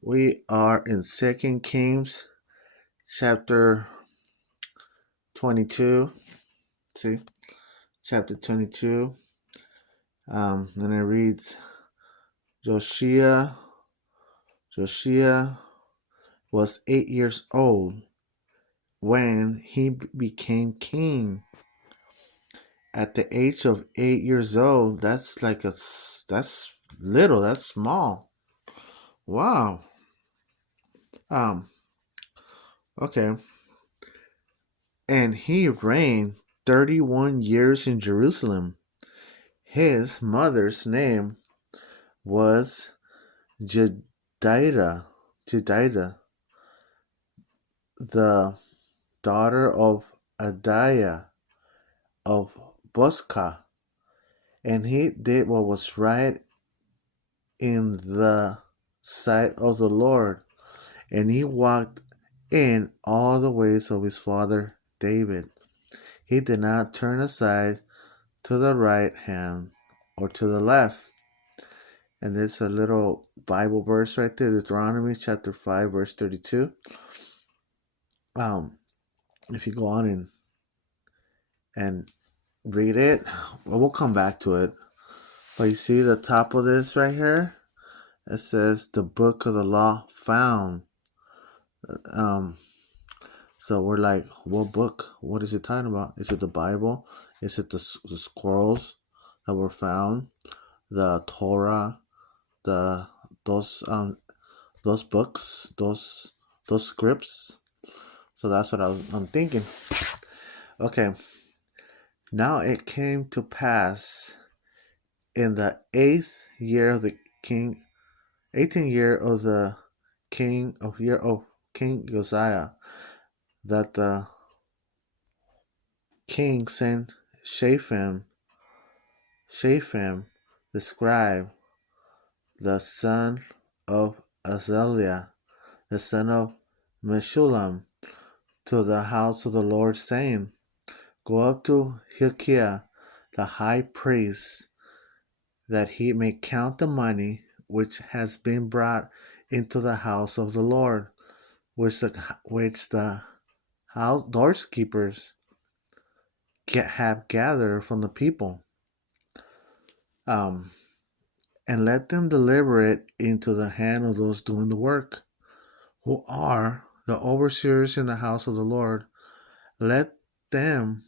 We are in Second Kings chapter 22. See, chapter 22. And it reads, Josiah, Josiah was 8 years old when he became king. At the age of 8 years old, that's little, that's small. Wow. Um, okay. And he reigned 31 years in Jerusalem. His mother's name was Jedidah, Jedidah, the daughter of Adiah of Bosca, and he did what was right in the sight of the Lord, and he walked in all the ways of his father David. He did not turn aside to the right hand or to the left. And there's a little Bible verse right there, Deuteronomy chapter 5, verse 32. Um, if you go on and read it, well, we'll come back to it. But you see the top of this right here? It says the book of the law found. Um, so we're like, what book? What is it talking about? Is it the Bible? Is it the scrolls that were found? The Torah? The those books? Those scripts? So that's what I'm thinking. Okay. Now it came to pass in the 8th year of the king, 18th year of the year of King Josiah, that the king sent Shaphan, the scribe, the son of Azaliah, the son of Meshullam, to the house of the Lord, saying, Go up to Hilkiah, the high priest, that he may count the money which has been brought into the house of the Lord, which the house doorkeepers have gathered from the people, um, and let them deliver it into the hand of those doing the work, who are the overseers in the house of the Lord. Let them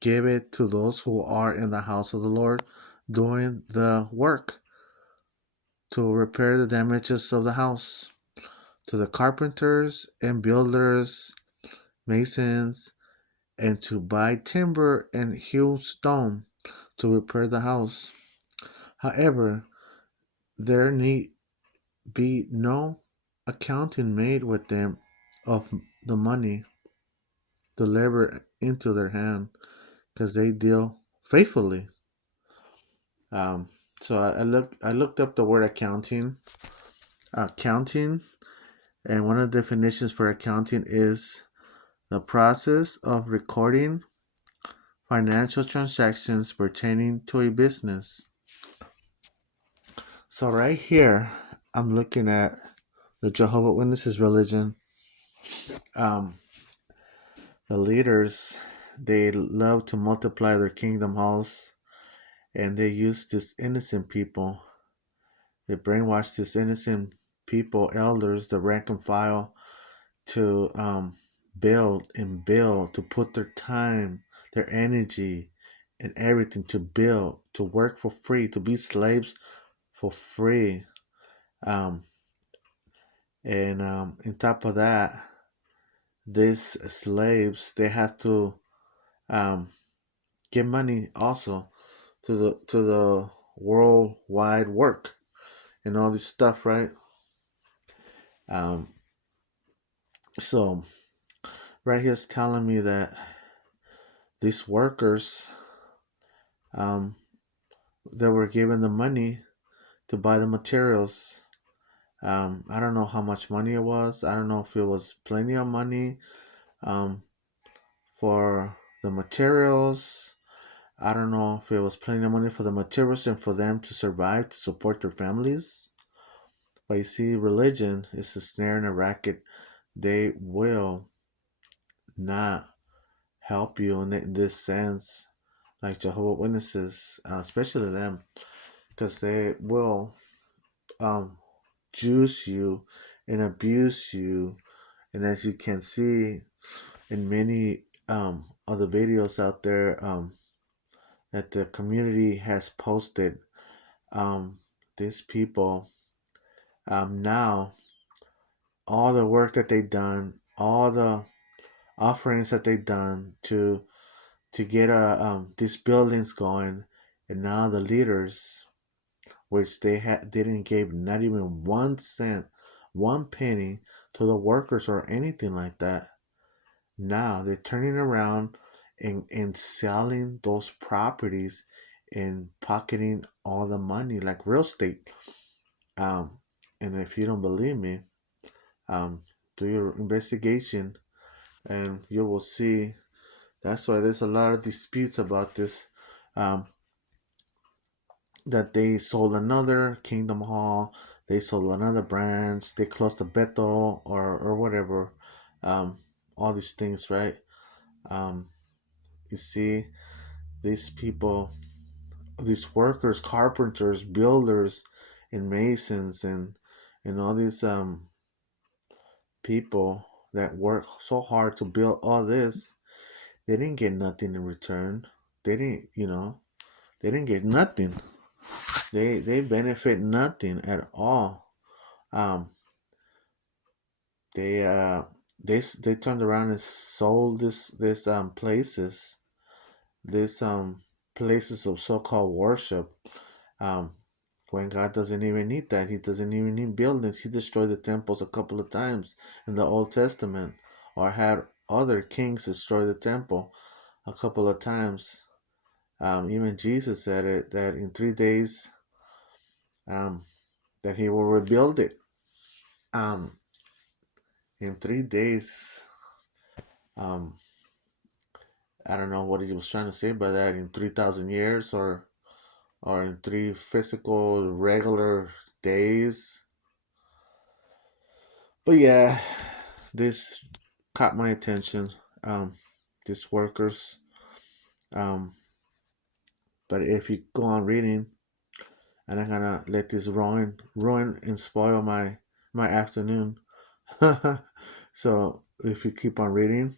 give it to those who are in the house of the Lord doing the work to repair the damages of the house, to the carpenters and builders, masons, and to buy timber and hew stone to repair the house. However, there need be no accounting made with them of the money delivered into their hand, because they deal faithfully. Um, so I looked up the word accounting, and one of the definitions for accounting is the process of recording financial transactions pertaining to a business. So right here, I'm looking at the Jehovah Witnesses religion. Um, the leaders, they love to multiply their kingdom halls, and they use this innocent people. They brainwash this innocent people, elders, the rank and file, to build and build, to put their time, their energy, and everything to build, to work for free, to be slaves for free. Um, and on top of that, these slaves, they have to um, give money also to the worldwide work and all this stuff, right? Um, so right here is telling me that these workers, um, that were given the money to buy the materials. I don't know how much money it was. I don't know if it was plenty of money um, for the materials. I don't know if it was plenty of money for the materials and for them to survive, to support their families. But you see, religion is a snare and a racket. They will not help you in this sense, like Jehovah Witnesses, especially them, because they will um, juice you and abuse you. And as you can see in many other videos out there that the community has posted, these people now, all the work that they've done, all the offerings that they've done to get these buildings going, and now the leaders, which didn't give not even 1 cent, 1 penny to the workers or anything like that. Now they're turning around and selling those properties and pocketing all the money like real estate. Um, and if you don't believe me, um, do your investigation and you will see. That's why there's a lot of disputes about this. Um, that they sold another Kingdom Hall, they sold another branch, they closed the Beto or whatever. Um, all these things, right? Um, you see, these people, these workers, carpenters, builders, and masons, and all these people that work so hard to build all this, they didn't get nothing in return. They didn't, they didn't get nothing. They benefit nothing at all. Um, they they turned around and sold this this places of so-called worship. Um, when God doesn't even need that, He doesn't even need buildings. He destroyed the temples a couple of times in the Old Testament, or had other kings destroy the temple a couple of times. Even Jesus said it that in 3 days, um, that He will rebuild it. Um, in 3 days, um, I don't know what He was trying to say by that. In 3,000 years, or in three physical regular days. But yeah, this caught my attention. These workers. Um, but if you go on reading, and I'm gonna let this ruin and spoil my afternoon. So if you keep on reading,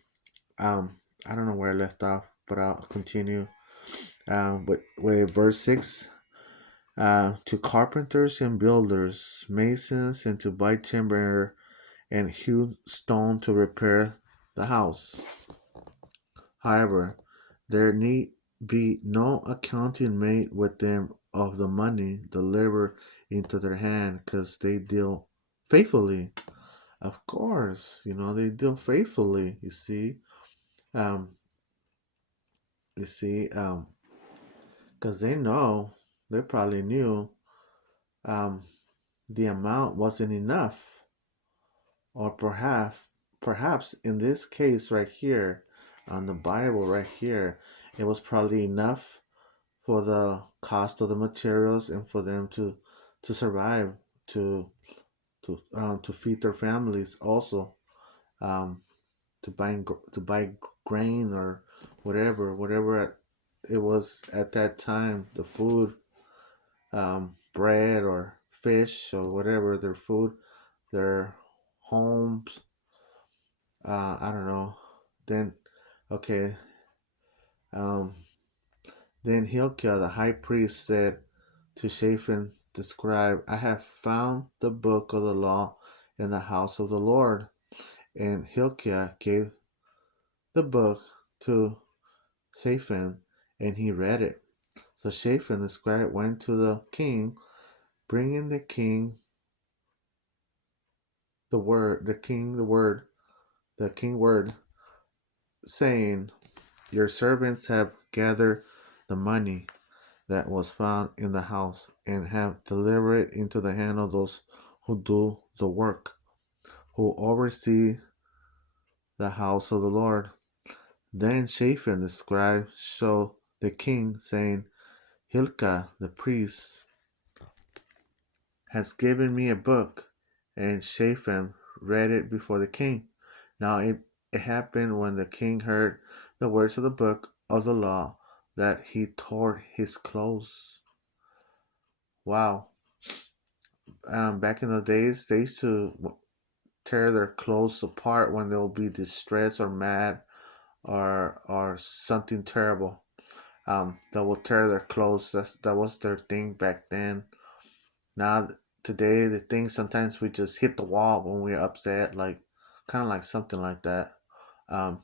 um, I don't know where I left off, but I'll continue. With verse 6, to carpenters and builders, masons, and to buy timber and hew stone to repair the house. However, there need be no accounting made with them of the money delivered into their hand, because they deal faithfully. Of course, they deal faithfully. Um, you see, because they probably knew, um, the amount wasn't enough, or perhaps in this case right here, on the Bible right here, it was probably enough for the cost of the materials and for them to survive, to to feed their families also, um, to buy grain or whatever it was at that time, the food, bread or fish or whatever, their food, their homes. I don't know. Then, okay. Um, then Hilkiah the high priest said to Shaphan the scribe, I have found the book of the law in the house of the Lord. And Hilkiah gave the book to Shaphan, and he read it. So Shaphan the scribe went to the king, bringing the king the king word, saying, Your servants have gathered the money that was found in the house, and have delivered it into the hand of those who do the work, who oversee the house of the Lord. Then Shaphan the scribe showed the king, saying, Hilkiah the priest has given me a book. And Shaphan read it before the king. Now it happened when the king heard the words of the book of the law that he tore his clothes. Wow. Back in the days, they used to tear their clothes apart when they'll be distressed or mad or something terrible. That will tear their clothes. That was their thing back then. Now today, the thing sometimes we just hit the wall when we're upset, like kind of like something like that. Um,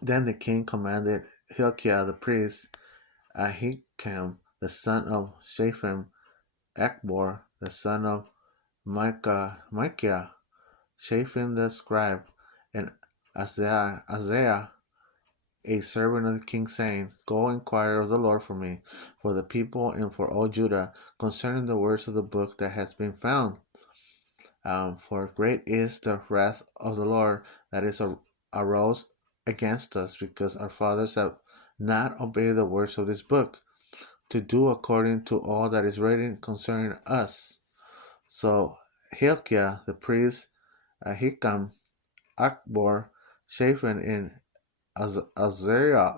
then the king commanded Hilkiah the priest, Ahikam the son of Shaphan, Akbor the son of Micaiah, Shaphan the scribe, and Isaiah, a servant of the king, saying, Go inquire of the Lord for me, for the people, and for all Judah, concerning the words of the book that has been found. For great is the wrath of the Lord that is arose against us, because our fathers have not obeyed the words of this book, to do according to all that is written concerning us. So Hilkiah the priest, Ahikam, Akbor, Shaphan, and Isaiah,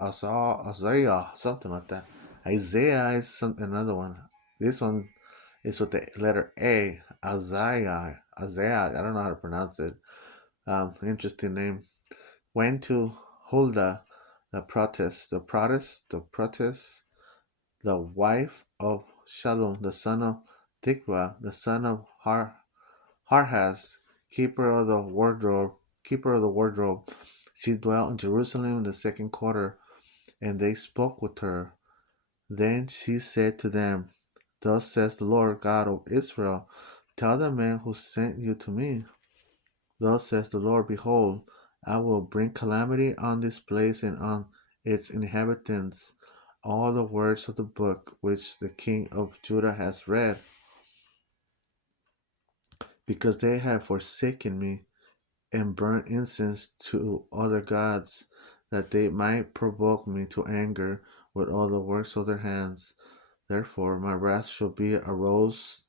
something like that. Isaiah is another one. This one is with the letter A. Isaiah. I don't know how to pronounce it. Interesting name. Went to Huldah, the wife of Shalom, the son of Tikva, the son of Harhas, keeper of the wardrobe. She dwelt in Jerusalem in the second quarter, and they spoke with her. Then she said to them, Thus says the Lord God of Israel, Tell the man who sent you to me. Thus says the Lord, Behold, I will bring calamity on this place and on its inhabitants. All the words of the book which the king of Judah has read, because they have forsaken me and burnt incense to other gods, that they might provoke me to anger with all the works of their hands. Therefore my wrath shall be arose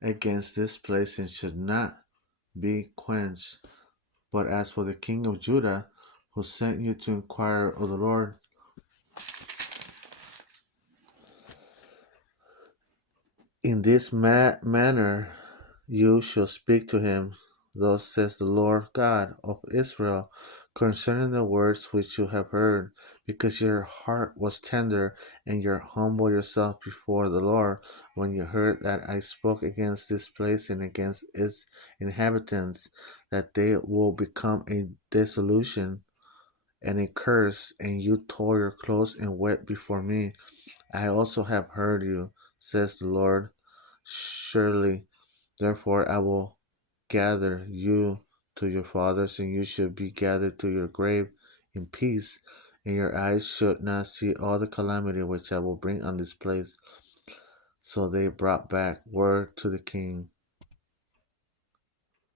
against this place and should not be quenched. But as for the king of Judah, who sent you to inquire of the Lord, in this manner you shall speak to him. Thus says the Lord God of Israel, concerning the words which you have heard, because your heart was tender, and you humbled yourself before the Lord, when you heard that I spoke against this place and against its inhabitants, that they will become a desolation and a curse, and you tore your clothes and wept before me. I also have heard you, says the Lord. Surely, therefore, I will gather you to your fathers, and you should be gathered to your grave in peace, and your eyes should not see all the calamity which I will bring on this place. So they brought back word to the king.